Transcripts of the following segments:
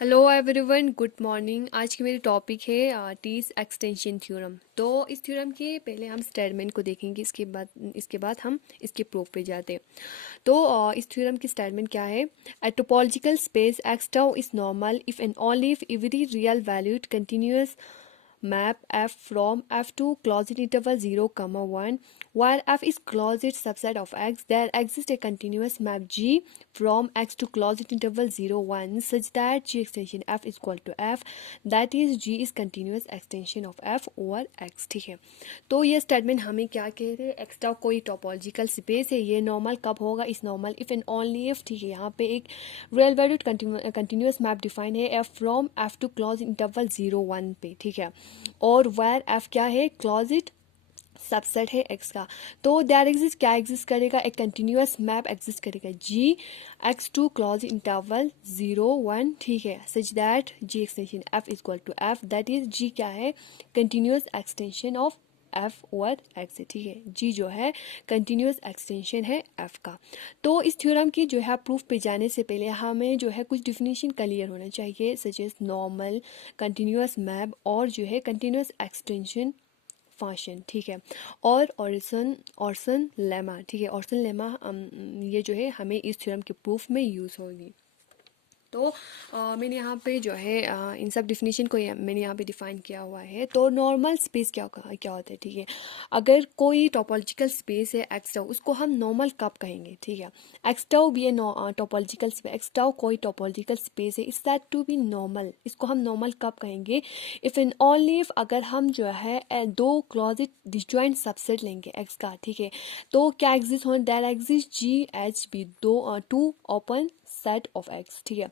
Hello everyone, good morning. आज की मेरी टॉपिक है टीज एक्सटेंशन थ्योरम। तो इस थ्योरम के पहले हम स्टेटमेंट को देखेंगे, इसके बाद हम इसके प्रूफ पे जाते हैं। तो इस थ्योरम की स्टेटमेंट क्या है? ए topological space X tau is normal if and only if every real valued continuous map f from f to closed interval 0 comma 1 where f is closed subset of x. There exists a continuous map g from x to closed interval 0 1 such that g extension f is equal to f, that is g is continuous extension of f over x। ठीक है, तो ये statement हमें क्या कह रहे हैं? X tau कोई टोपोलॉजिकल स्पेस है, ये नॉर्मल कब होगा? इस normal if and only if. ठीक है, यहाँ पे एक real valued continuous map define है F from F to close interval 0 1 पे। ठीक है, और वेयर एफ क्या है? क्लोज्ड सबसेट है एक्स का। तो देयर एग्जिस्ट क्या एग्जिस्ट करेगा? एक कंटिन्यूस मैप एग्जिस्ट करेगा G X to close interval 0 1। ठीक है, such that G extension F is equal to F, that is G क्या है? Continuous extension of F over X है। ठीक है, जी जो है कंटिन्यूस एक्सटेंशन है एफ का। तो इस थ्योरम की जो है प्रूफ पे जाने से पहले हमें जो है कुछ डिफिनीशन क्लियर होना चाहिए, such as normal, continuous map और जो है कंटिन्यूस एक्सटेंशन फंक्शन। ठीक है, और ऑर्सन लेमा। ठीक है, ऑर्सन लेमा ये जो है हमें इस थ्योरम के प्रूफ में यूज़ होगी। तो मैंने यहाँ पे जो है इन सब डिफिनीशन को मैंने यहाँ पे डिफाइन किया हुआ है। तो नॉर्मल स्पेस क्या होता है? ठीक है, अगर कोई टोपोलॉजिकल स्पेस है एक्स टाउ, उसको हम नॉर्मल कब कहेंगे? ठीक है, एक्स टाउ भी टोपोलॉजिकल स्पेस, एक्स टाउ कोई टोपोलॉजिकल स्पेस है, is that to be normal. इसको हम नॉर्मल कब कहेंगे? इफ एंड ओनली इफ अगर हम जो है दो क्लोज्ड डिसजॉइंट सबसेट लेंगे एक्स का। ठीक है, तो क्या एग्जिस्ट होना? That exist G H B, दो two open set of X. ठीक है,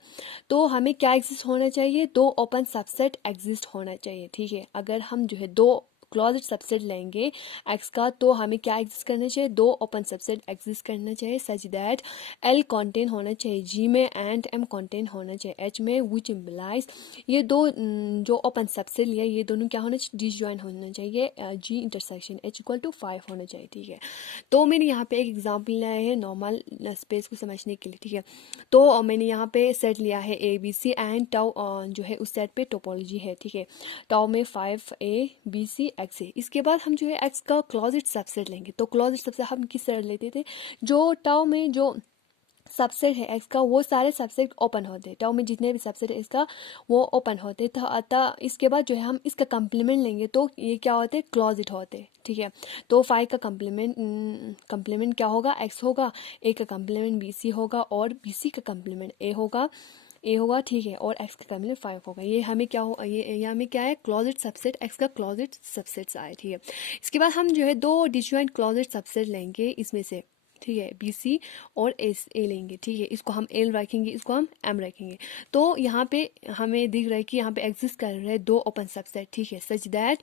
तो हमें क्या एग्जिस्ट होना चाहिए? दो ओपन सबसेट एग्जिस्ट होना चाहिए। ठीक है, अगर हम जो है दो क्लोज्ड सबसेट लेंगे एक्स का, तो हमें क्या एग्जिस्ट करना चाहिए? दो ओपन सबसेट एग्जिस्ट करना चाहिए, सच दैट एल कॉन्टेन होना चाहिए जी में एंड एम कॉन्टेन होना चाहिए एच में, विच इम्प्लाइज ये दो जो ओपन सबसेट लिया ये दोनों क्या होना चाहिए? डिसजॉइन होना चाहिए, G intersection H equal to 5 होना चाहिए। ठीक है, तो मैंने यहाँ पे एक एग्जाम्पल लिया है नॉर्मल स्पेस को समझने के लिए। ठीक है, तो मैंने यहाँ पे सेट लिया है A B C and tau जो है उस सेट पे टोपोलॉजी है। ठीक है, टाउ में 5 ए बी सी एक्स है। इसके बाद हम जो है एक्स का क्लोज्ड सबसेट लेंगे। तो क्लोज्ड सबसेट हम किस तरह लेते थे? जो टाउ में जो सबसेट है एक्स का वो सारे सबसेट ओपन होते हैं, टाउ में जितने भी सबसेट है इसका वो ओपन होते। तो अतः इसके बाद जो है हम इसका कंप्लीमेंट लेंगे, तो ये क्या होते हैं? क्लोज्ड होते हैं। ठीक है, तो 5 का कंप्लीमेंट क्या होगा? एक्स होगा, ए का कंप्लीमेंट बी सी होगा और बी सी का कंप्लीमेंट ए होगा। ठीक है, और एक्स का कंप्लीमेंट 5 होगा। ये हमें क्या हो, ये हमें क्या है? क्लोज्ड सबसेट एक्स का क्लोज्ड सबसेट्स आए। ठीक है, इसके बाद हम जो है दो डिसजॉइंट क्लोज्ड सबसेट लेंगे इसमें से। ठीक है, बी सी और एस ए लेंगे। ठीक है, इसको हम एल रखेंगे, इसको हम एम रखेंगे। तो यहाँ पे हमें दिख रहा है कि यहाँ पे एग्जिस्ट कर रहे हैं दो ओपन सबसेट। ठीक है, such that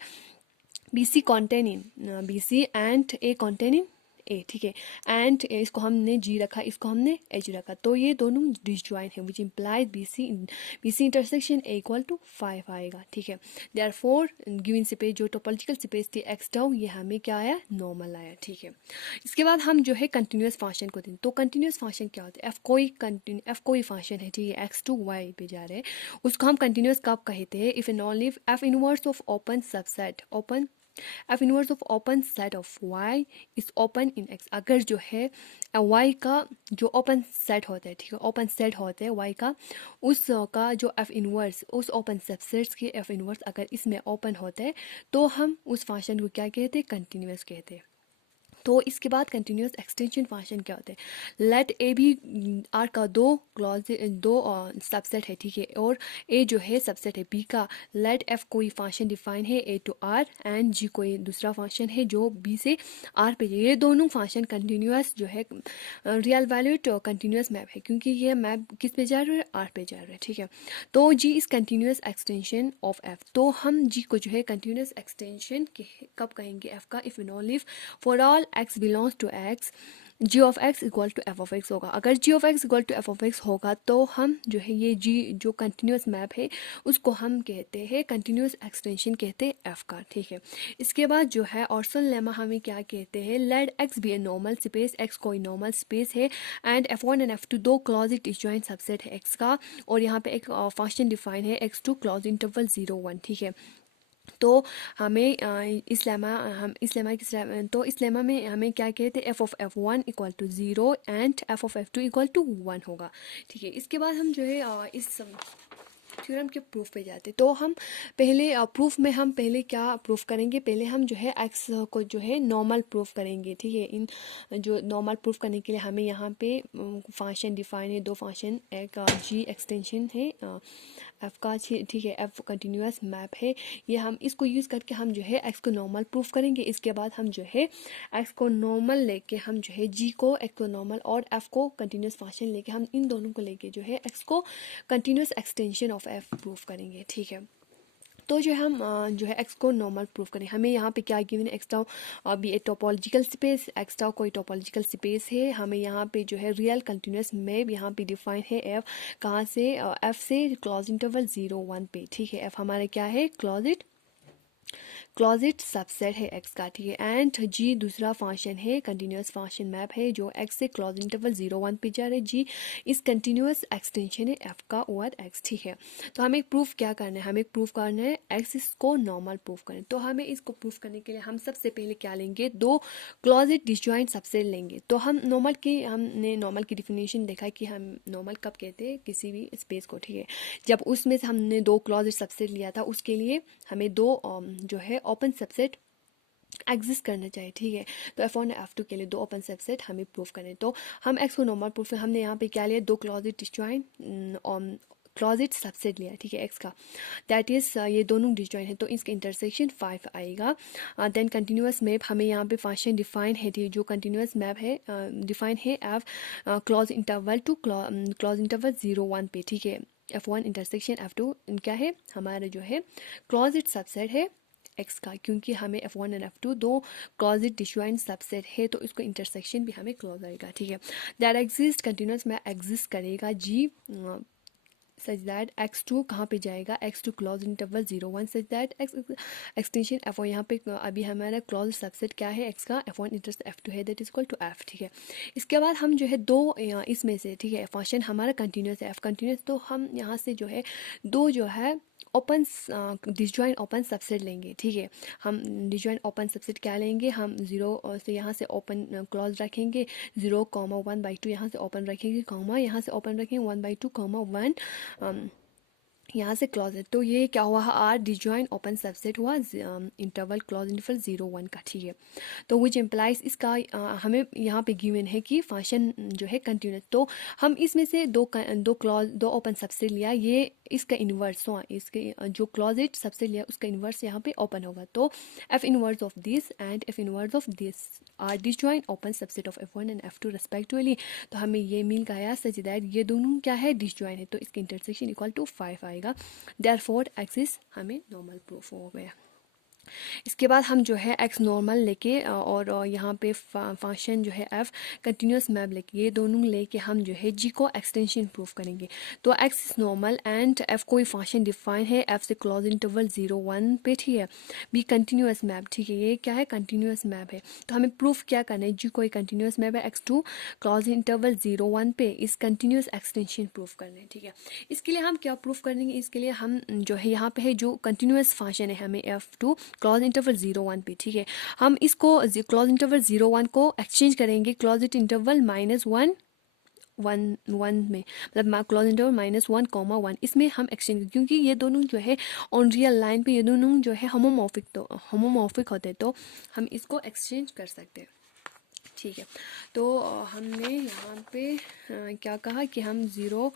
B C contain in B C and A contain in A. ठीक है, एंड इसको हमने जी रखा, इसको हमने एच रखा, तो ये दोनों डिसजॉइन है, which implies B C intersection A equal to 5 आएगा। ठीक है, देयरफॉर गिवन स्पेस जो टोपोलॉजिकल स्पेस थी एक्स टाउ, ये हमें क्या आया? नॉर्मल आया। ठीक है, इसके बाद हम जो है कंटिन्यूस फंक्शन को दें। तो कंटिन्यूस फंक्शन क्या होता है? एफ कोई फंक्शन है। ठीक है, एक्स टू वाई पे जा रहे हैं, उसको हम कंटिन्यूस कब कहते हैं? If and only if F inverse of open subset F inverse of open set of Y is open in X. अगर जो है वाई का जो ओपन सेट होता है, ठीक है, ओपन सेट होता है वाई का, उस का जो एफ इनवर्स उस ओपन सबसेट्स के एफ इनवर्स अगर इसमें ओपन होता है, तो हम उस फंक्शन को क्या कहते हैं? कंटिन्यूस कहते हैं। तो इसके बाद कंटिन्यूस एक्सटेंशन फंक्शन क्या होते हैं? लेट ए भी आर का दो सबसेट है। ठीक है, और ए जो है सबसेट है बी का। लेट एफ कोई फंक्शन डिफाइन है ए टू आर एंड जी कोई दूसरा फंक्शन है जो बी से आर पे। ये दोनों फंक्शन कंटिन्यूस जो है रियल वैल्यूड कंटिन्यूस मैप है, क्योंकि ये मैप किस पे जा रहा है? आर पे जा रहा है। ठीक है, तो G is continuous extension of F. तो हम जी को जो है कंटिन्यूस एक्सटेंशन कब कहेंगे एफ का? If and only if for all x belongs to x G of x equal to F of X होगा। अगर G of x equal to F of X होगा तो हम जो है ये जी जो कंटिन्यूस मैप है उसको हम कहते हैं कंटिन्यूस एक्सटेंशन कहते हैं एफ का, ठीक है। इसके बाद जो है ऑर्सन लेमा हमें क्या कहते हैं, let X be a normal space, X कोई नॉर्मल स्पेस है and F one and F two दो क्लॉज डिसजॉइंट सबसेट है एक्स का, और यहाँ पे एक फंक्शन डिफाइन है एक्स टू क्लॉज इंटरवल 0 1, ठीक है। तो हमें इस लेमा में हमें क्या कहते हैं, F of F one equal to 0 and F of F two equal to 1 होगा, ठीक है। इसके बाद हम जो है इस थ्योरम के प्रूफ पे जाते। तो हम पहले प्रूफ में हम पहले क्या प्रूफ करेंगे, पहले हम जो है एक्स को जो है नॉर्मल प्रूफ करेंगे, ठीक है। इन जो नॉर्मल प्रूफ करने के लिए हमें यहाँ पे फंक्शन डिफाइन है, दो फंक्शन, एक जी एक्सटेंशन है एफ का, ठीक है, एफ कंटिन्यूस मैप है, ये हम इसको यूज़ करके हम जो है एक्स को नॉर्मल प्रूफ करेंगे। इसके बाद हम जो है एक्स को नॉर्मल लेके हम जो है जी को एक्स को नॉर्मल और एफ को कंटिन्यूस फंक्शन लेके हम इन दोनों को लेके जो है एक्स को continuous extension of F proof करेंगे, ठीक है। तो जो हम जो है एक्स को नॉर्मल प्रूफ करें, हमें यहाँ पे क्या गिवन है, X tau be a topological space, X tau कोई टोपोलॉजिकल स्पेस है, हमें यहाँ पे जो है रियल कंटिन्यूस मैप यहाँ पे डिफाइन है एफ, कहाँ से, एफ से क्लॉज इंटरवल 0 1 पे, ठीक है। एफ हमारा क्या है, क्लोजेट सबसेट है एक्स का, ठीक है। एंड जी दूसरा फंक्शन है, कंटिन्यूस फंक्शन मैप है जो एक्स से क्लोज इंटरवल 0 1 पे जा रहा है, जी इस कंटिन्यूस एक्सटेंशन है एफ का ओवर एक्स, ठीक है। तो हमें प्रूफ क्या करना है, हमें प्रूफ करना है एक्स इसको नॉर्मल प्रूफ करें। तो हमें इसको प्रूफ करने के लिए हम सबसे पहले क्या लेंगे, दो क्लोजेट डिसजॉइंट सबसेट लेंगे। तो हमने नॉर्मल की डिफिनेशन देखा कि हम नॉर्मल कब कहते हैं, किसी भी स्पेस को, ठीक है, जब उसमें से हमने दो क्लोजेट सबसेट लिया था, उसके लिए हमें दो जो है ओपन सबसेट एग्जिस्ट करना चाहिए, ठीक है। तो एफ वन एफ टू के लिए दो ओपन सबसेट हमें प्रूफ करें। तो हम एक्स को नॉर्मल प्रूफ, हमने यहाँ पे क्या लिया, दो क्लोजेट डिसजॉइंट क्लोजेट सबसेट लिया, ठीक है, एक्स का, दैट इज ये दोनों डिसजॉइंट है तो इसका इंटरसेक्शन 5 आएगा। देन कंटिन्यूस मैप, हमें यहाँ पे फंक्शन डिफाइन है, जो कंटिन्यूस मैप है डिफाइन है F clause interval to closed interval 0 1 पे, ठीक है। F one intersection F two क्या है, हमारा जो है क्लॉजेट सबसेट है एक्स का, क्योंकि हमें F one and F two दो क्लॉजेट डिसजॉइंट सबसेट है तो इसको इंटरसेक्शन भी हमें क्लोज आएगा, ठीक है। दैट एग्जिस्ट कंटिन्यूस में एग्जिस्ट करेगा जी सच दैट एक्स टू कहाँ पे जाएगा, x to closed interval 0 1 such that x extension F one, यहाँ पे अभी हमारा क्लॉज सबसेट क्या है एक्स का, F one intersect F two है, that is equal to F, ठीक है। इसके बाद हम जो है दो इसमें से, ठीक है, फंक्शन हमारा कंटिन्यूस है एफ कंटिन्यूस, तो हम यहाँ से जो है दो जो है ओपन डिसजॉइंट ओपन सबसेट लेंगे, ठीक है। हम डिसजॉइंट ओपन सबसेट क्या लेंगे, हम 0 से यहाँ से ओपन क्लॉज रखेंगे, 0, 1/2 यहाँ से ओपन रखेंगे, कॉमा यहाँ से ओपन रखेंगे 1/2, 1 यहाँ से क्लॉज है। तो ये क्या हुआ, आर डिसजॉइंट ओपन सबसेट हुआ इंटरवल क्लॉज इंटरवल 0 1 का, ठीक है। तो विच इम्प्लाइज इसका हमें यहाँ पे गिवन है कि फंक्शन जो है कंटिन्यूस, तो हम इसमें से दो ओपन सबसेट लिया, ये इसका इन्वर्स हुआ, इसके जो क्लॉजेट सबसेट लिया उसका इन्वर्स यहाँ पे ओपन होगा। तो F inverse of this and F inverse of this are disjoint open subset of F one and F two respectively. तो हमें ये मिल गया सच दैट ये दोनों क्या है, डिसजॉइंट है, तो इसका इंटरसेक्शन इक्वल टू 5 आएगा। देयरफॉर एक्सिस हमें नॉर्मल प्रूफ हो गया। इसके बाद हम जो है एक्स नॉर्मल लेके और यहाँ पे फंक्शन जो है एफ कंटिन्यूस मैप लेके, ये दोनों लेके हम जो है जी को एक्सटेंशन प्रूफ करेंगे। तो x is normal and F कोई फंक्शन डिफाइन है एफ से क्लॉज इंटरवल 0 1 पे, ठीक है। बी कंटिन्यूस मैप, ठीक है, ये क्या है, कंटिन्यूस मैप है। तो हमें प्रूफ क्या करना है, जी कोई कंटिन्यूस मैप है एक्स टू क्लॉज इंटरवल 0 1 पे, इस कंटिन्यूस एक्सटेंशन प्रूफ करना है, ठीक है। इसके लिए हम क्या प्रूफ करेंगे, इसके लिए हम जो है यहाँ पे है जो कंटिन्यूस फंक्शन है हमें एफ टू क्लॉज इंटरवल 0 1 पे, ठीक है। हम इसको क्लॉज इंटरवल 0 1 को एक्सचेंज करेंगे क्लॉज इंटरवल -1 में, मतलब क्लॉज इंटरवल -1, 1 इसमें हम एक्सचेंज, क्योंकि ये दोनों जो है ऑन रियल लाइन पे ये दोनों जो है होमोमॉर्फिक होते, तो हम इसको एक्सचेंज कर सकते हैं, ठीक है। तो हमने यहाँ पे क्या कहा कि हम 0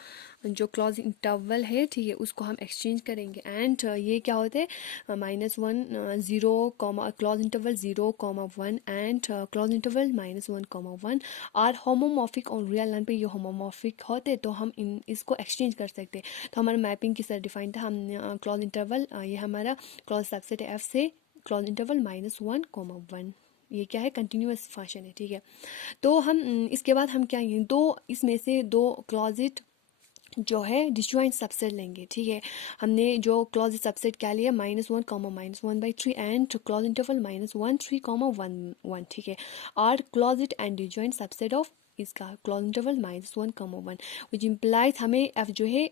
जो क्लॉज इंटरवल है, ठीक है, उसको हम एक्सचेंज करेंगे एंड ये क्या होते हैं, -1 0 closed interval 0, 1 and closed interval -1, 1 are homomorphic और रियल लाइन पे ये होमोमॉर्फिक होते, तो हम इसको एक्सचेंज कर सकते हैं। तो हमारा मैपिंग किस तरह डिफाइन था, हम क्लॉज इंटरवल ये हमारा क्लॉज सबसेट एफ से क्लॉज इंटरवल -1, 1 ये क्या है, कंटिन्यूअस फंक्शन है, ठीक है। तो हम इसके बाद हम क्या, दो इसमें से दो क्लोजेट जो है डिस्जॉइंट सबसेट लेंगे, ठीक है। हमने जो क्लोज सबसेट क्या लिया, -1, -1/3 एंड क्लोज इंटरवल -1, 3, 1, 1, ठीक है। Are closed and disjoint subset of इसका क्लोज इंटरवल -1, 1, विच इम्प्लाइज हमें एफ जो है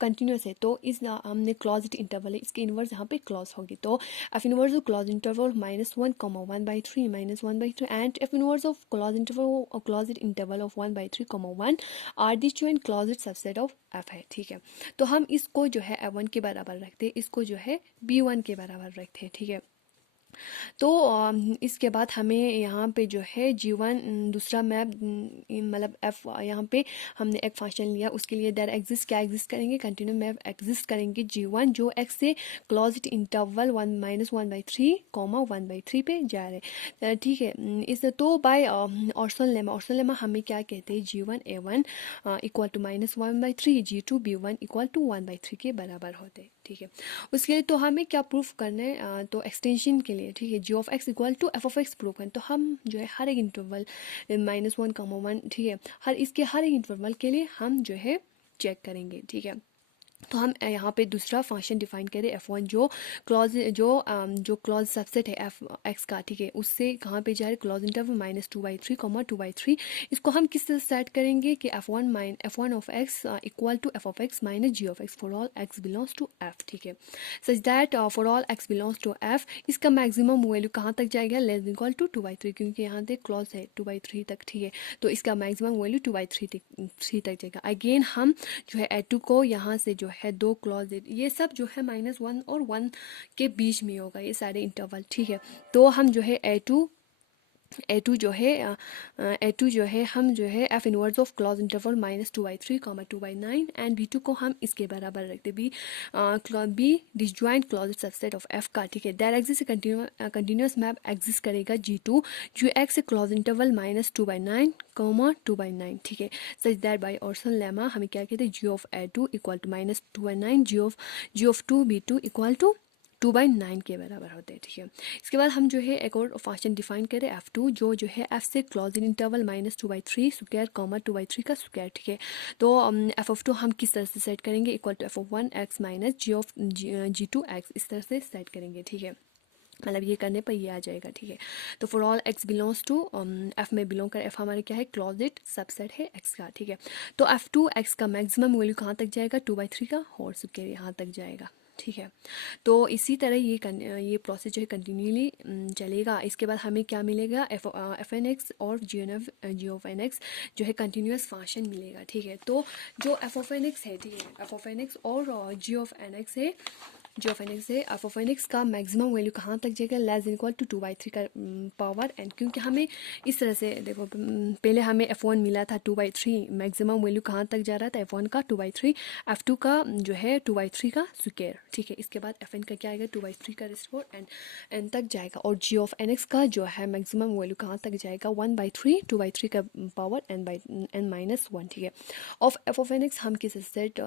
कंटिन्यूस है, तो इस हमने क्लोज इंटरवल है, इसके इन्वर्स यहाँ पे क्लोज होगी, तो F inverse of closed interval -1, 1/3 -1/3 and F inverse of closed interval of 1/3, 1 are disjoint closed subset of F है, ठीक है। तो हम इसको जो है F1 के बराबर रखते हैं, इसको जो है B1 के बराबर रखते हैं, ठीक है। तो इसके बाद हमें यहाँ पे जो है G1 दूसरा मैप मतलब F यहाँ पे हमने एक फंक्शन लिया, उसके लिए देयर एग्जिस्ट क्या एग्जिस्ट करेंगे, कंटिन्यू मैप एग्जिस्ट करेंगे G1 जो X से क्लोज्ड इंटरवल 1/3, 1/3 पे जा रहे ठीक है। इस तो बाय ऑर्सन लेमा हमें क्या कहते हैं, G1 A1 equal to -1/3, G2 B1 equal to 1/3 के बराबर होते हैं, ठीक है। उसके लिए तो हमें क्या प्रूफ करना है, तो एक्सटेंशन के लिए, ठीक है, g(x) equal to f(x) proof करना, तो हम जो है हर एक इंटरवल -1, 1, ठीक है, हर एक इंटरवल के लिए हम जो है चेक करेंगे, ठीक है। तो हम यहाँ पे दूसरा फंक्शन डिफाइन करें F1 जो क्लॉज सबसेट है F(x) का, ठीक है, उससे कहाँ पे जा रहे, क्लॉज इंटरवल -2/3, 2/3। इसको हम किस तरह सेट करेंगे कि F1 of x equal to f(x) - g(x) for all x belongs to f, ठीक है, such that for all x belongs to f इसका मैक्सिमम वैल्यू कहाँ तक जाएगा, लेस देन इक्वल टू 2/3, क्योंकि यहाँ पे क्लॉज है 2/3 तक, ठीक है, तो इसका मैक्सिमम वैल्यू 2/3 तक जाएगा। अगेन हम जो है A2 को यहाँ से जो है दो क्लॉज, ये सब जो है -1 और 1 के बीच में होगा ये सारे इंटरवल, ठीक है। तो हम जो है A2 जो है हम जो है F inverse of closed interval -2/3, 2/9 and B2 को हम इसके बराबर रखते be disjoint closed subset of F का, ठीक है। There exist continuous map exist करेगा G2 जो X से क्लॉज इंटरवल -2/9, 2/9, ठीक है, such that by Urysohn lemma हमें क्या कहते हैं, G of A2 equal to -2/9, G of 2 B2 equal to 2/9 के बराबर होते हैं, ठीक है। इसके बाद हम जो है एक और फंक्शन डिफाइन करें F2 जो है F से क्लोज इंटरवल -2/3 स्क्वायर, 2/3 का स्क्वायर, ठीक है। तो F(2) हम किस तरह से सेट करेंगे, इक्वल टू f(1x) - G2x, इस तरह से सेट करेंगे, ठीक है, मतलब ये करने पर ये आ जाएगा, ठीक है। तो for all x belongs to F में बिलोंग कर, F हमारे क्या है, क्लोजेट सबसेट है x का, ठीक है। तो F2 x का मैक्सिमम वैल्यू कहाँ तक जाएगा, 2/3 का होल स्क्वायर यहाँ तक जाएगा, ठीक है। तो इसी तरह ये प्रोसेस जो है कंटिन्यूली चलेगा। इसके बाद हमें क्या मिलेगा, f(n(x) और g(n(x) जो है कंटिन्यूस फंक्शन मिलेगा, ठीक है। तो जो f(n(x) है, ठीक है, f(n(x) और g(n(x) है, f(n(x) का मैक्सिमम वैल्यू कहाँ तक जाएगा, लेस देन इक्वल टू 2/3 का पावर n, क्योंकि हमें इस तरह से देखो, पहले हमें F1 मिला था 2/3, मैक्सिमम वैल्यू कहाँ तक जा रहा था, F1 का 2/3, F2 का जो है 2/3 का स्क्वायर, ठीक है। इसके बाद Fn का क्या आएगा, 2/3 का रेस्ट फोर n तक जाएगा, और g(n(x) का जो है मैक्सिमम वैल्यू कहाँ तक जाएगा, 1/3, 2/3 का पावर n-1, ठीक है। ऑफ f(n(x) हम किस सेट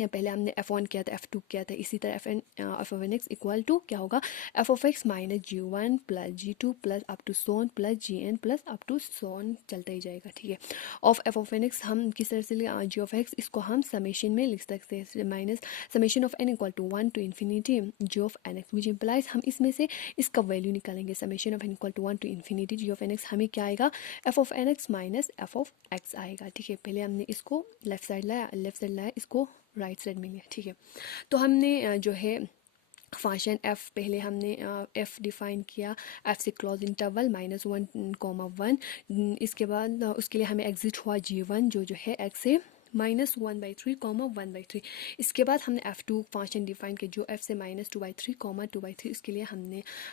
या पहले हमने F1 किया था, F2 किया था, इसी तरह f(n(x) इक्वल टू क्या होगा, f(x) - G1 plus G2 plus up to so on plus Gn plus up to so on चलता ही जाएगा, ठीक है। ऑफ f(x) हम किस तरह से g(x) इसको हम समेशन में लिख सकते हैं, minus summation of n equal to 1 to infinity g(x) which implies हम इसमें से इसका वैल्यू निकालेंगे, summation of n equal to 1 to infinity g(x) हमें क्या आएगा, f(x) माइनस f(x) आएगा, ठीक है। पहले हमने इसको लेफ्ट साइड लाया, इसको राइट साइड में लिया, ठीक है। तो हमने जो है फंक्शन f पहले हमने f डिफाइन किया, f से क्लोज इंटरवल -1, 1, इसके बाद उसके लिए हमें एग्जिट हुआ G1 जो है x से -1/3, 1/3। इसके बाद हमने F2 फंक्शन डिफाइन किया जो f से -2/3, 2/3, इसके लिए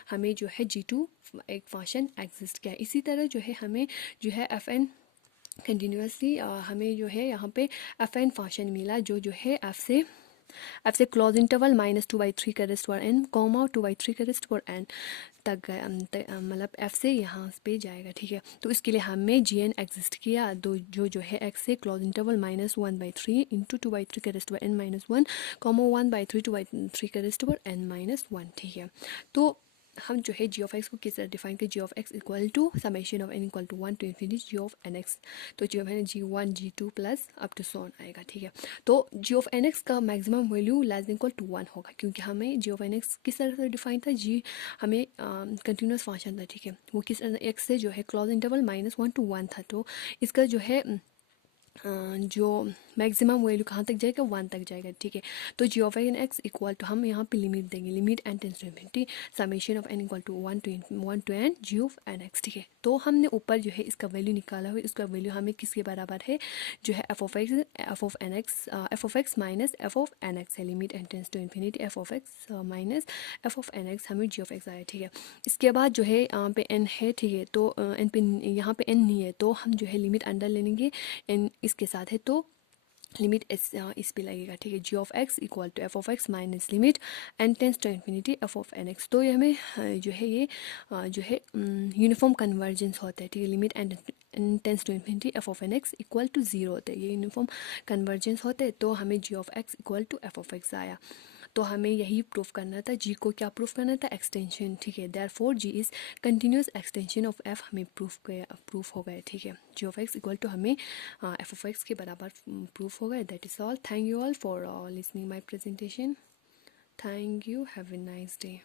हमें जो है G2 एक फंक्शन एग्जिस्ट किया। इसी तरह जो है हमें जो है Fn कंटिन्यूसली हमें जो है यहाँ पे Fn फंक्शन मिला जो है f से क्लोज इंटरवल -2/3 का रेस्ट फॉर n, 2/3 का रेस्ट फॉर n तक गया, मतलब f से यहाँ पे जाएगा, ठीक है। तो इसके लिए हमें Gn एग्जिस्ट किया, जो है x से क्लोज इंटरवल -1/3 इंटू 2/3 का रेस्ट फॉर n-1, 1/3, 2/3 का रेस्ट फॉर n-1, ठीक है। तो हम जो है जी ऑफ एक्स को किस तरह डिफाइन करें, g of x equal to summation of n equal to 1 to infinity g of N x. तो g of n G1 G2 plus up to so on आएगा, ठीक है। तो जी ऑफ एन एक्स का maximum value less than equal to 1 होगा, क्योंकि हमें g of N x किस तरह से डिफाइन था, जी हमें कंटिन्यूस फंक्शन था, ठीक है। वो किस एक्स से जो है क्लोज इंटरवल -1 to 1 था। तो इसका जो है जो मैक्सिमम वैल्यू कहाँ तक जाएगा, 1 तक जाएगा, ठीक है। तो g of N x equal to हम यहाँ पे लिमिट देंगे, limit N tends to infinity summation of n equal to 1 to n g of N x, ठीक है। तो हमने ऊपर जो है इसका वैल्यू निकाला हुआ, इसका वैल्यू हमें किसके बराबर है, जो है f of x minus f of N x है, limit N tends to infinity F of x minus f of N x हमें जी ऑफ एक्स आया, ठीक है। इसके बाद जो है यहाँ पे एन है, ठीक है। तो एन पे यहाँ पे एन नहीं है, तो हम जो है लिमिट अंडर ले लेंगे एन इसके साथ है, तो लिमिट इस पे लगेगा, ठीक है। जी of x equal to F of x minus limit N tends to infinity F of N x. तो ये हमें जो है ये जो है यूनिफॉर्म कन्वर्जेंस होता है, ठीक है। Limit N tends to infinity F of N x equal to 0 होता है, ये यूनिफॉर्म कन्वर्जेंस होते हैं। तो हमें g of x equal to F of x आया। तो हमें यही प्रूफ करना था, जी को क्या प्रूफ करना था, एक्सटेंशन, ठीक है। Therefore G is continuous extension of F हमें प्रूफ हो गया, ठीक है। जी ऑफ एक्स इक्वल टू हमें एफ ऑफ एक्स के बराबर प्रूफ हो गया। That is all. Thank you all for listening my presentation. Thank you, have a nice day.